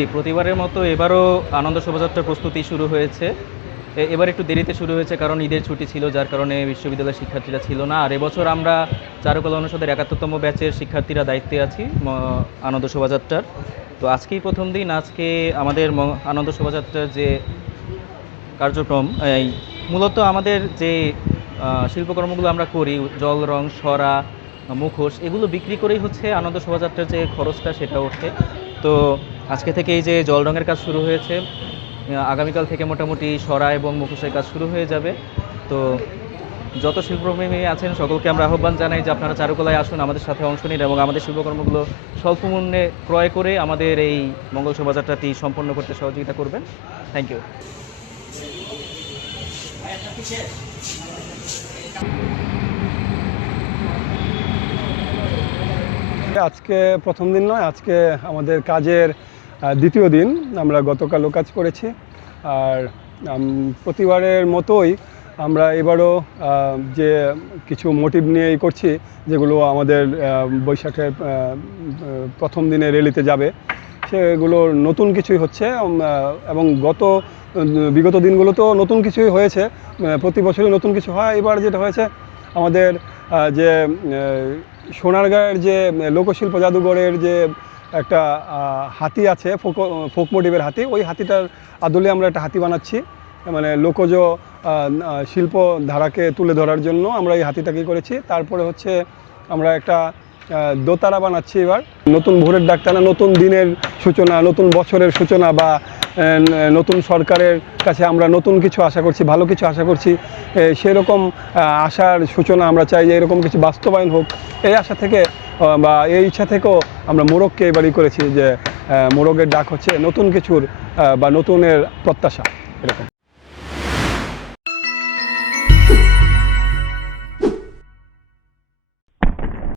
জি, প্রতিবারের মতো এবারও আনন্দ শোভাযাত্রার প্রস্তুতি শুরু হয়েছে। এবার একটু দেরিতে শুরু হয়েছে কারণ ঈদের ছুটি ছিল, যার কারণে বিশ্ববিদ্যালয়ের শিক্ষার্থীরা ছিল না। আর এবছর আমরা চারুকলা অনুষদের ৭১তম ব্যাচের শিক্ষার্থীরা দায়িত্বে আছি আনন্দ শোভাযাত্রার। তো আজকেই প্রথম দিন। আজকে আমাদের আনন্দ শোভাযাত্রার যে কার্যক্রম, এই মূলত আমাদের যে শিল্পকর্মগুলো আমরা করি, জল রং, সরা, মুখোশ, এগুলো বিক্রি করেই হচ্ছে আনন্দ শোভাযাত্রার যে খরচটা সেটা ওঠে। তো আজকে থেকে এই যে জল রঙের কাজ শুরু হয়েছে, আগামীকাল থেকে মোটামুটি সরা এবং মুখোশের কাজ শুরু হয়ে যাবে। তো যত শিল্পপ্রেমী আছেন সকলকে আমরা আহ্বান জানাই যে আপনারা চারুকলায় আসুন, আমাদের সাথে অংশ নিন এবং আমাদের শিল্পকর্মগুলো স্বল্প মূল্যে ক্রয় করে আমাদের এই মঙ্গল শোভাযাত্রাটি সম্পন্ন করতে সহযোগিতা করবেন। Thank you. আজকে প্রথম দিন নয়, আজকে আমাদের কাজের দ্বিতীয় দিন। আমরা গতকালও কাজ করেছি। আর প্রতিবারের মতোই আমরা এবারও যে কিছু মোটিভ নিয়েই করছি, যেগুলো আমাদের বৈশাখের প্রথম দিনে র্যালিতে যাবে, সেগুলো নতুন কিছুই হচ্ছে। এবং বিগত দিনগুলোতেও নতুন কিছুই হয়েছে, প্রতি বছরই নতুন কিছু হয়। এবার যেটা হয়েছে, আমাদের যে সোনারগাঁয়ের যে লোকশিল্প জাদুঘরের যে একটা হাতি আছে, ফোক মোটিভের হাতি, ওই হাতিটার আদলে আমরা একটা হাতি বানাচ্ছি। মানে লোকজ শিল্প ধারাকে তুলে ধরার জন্য আমরা এই হাতিটাকে করেছি। তারপরে হচ্ছে আমরা একটা দোতারা বানাচ্ছি। এবার নতুন ভোরের ডাকটানা, নতুন দিনের সূচনা, নতুন বছরের সূচনা, বা নতুন সরকারের কাছে আমরা নতুন কিছু আশা করছি, ভালো কিছু আশা করছি। সেরকম আশার সূচনা আমরা চাই যে এরকম কিছু বাস্তবায়ন হোক। এই আশা থেকে বা এই ইচ্ছা থেকেও আমরা মোরগকে এবারই করেছি, যে মোরগের ডাক হচ্ছে নতুন কিছুর বা নতুনের প্রত্যাশা, এরকম।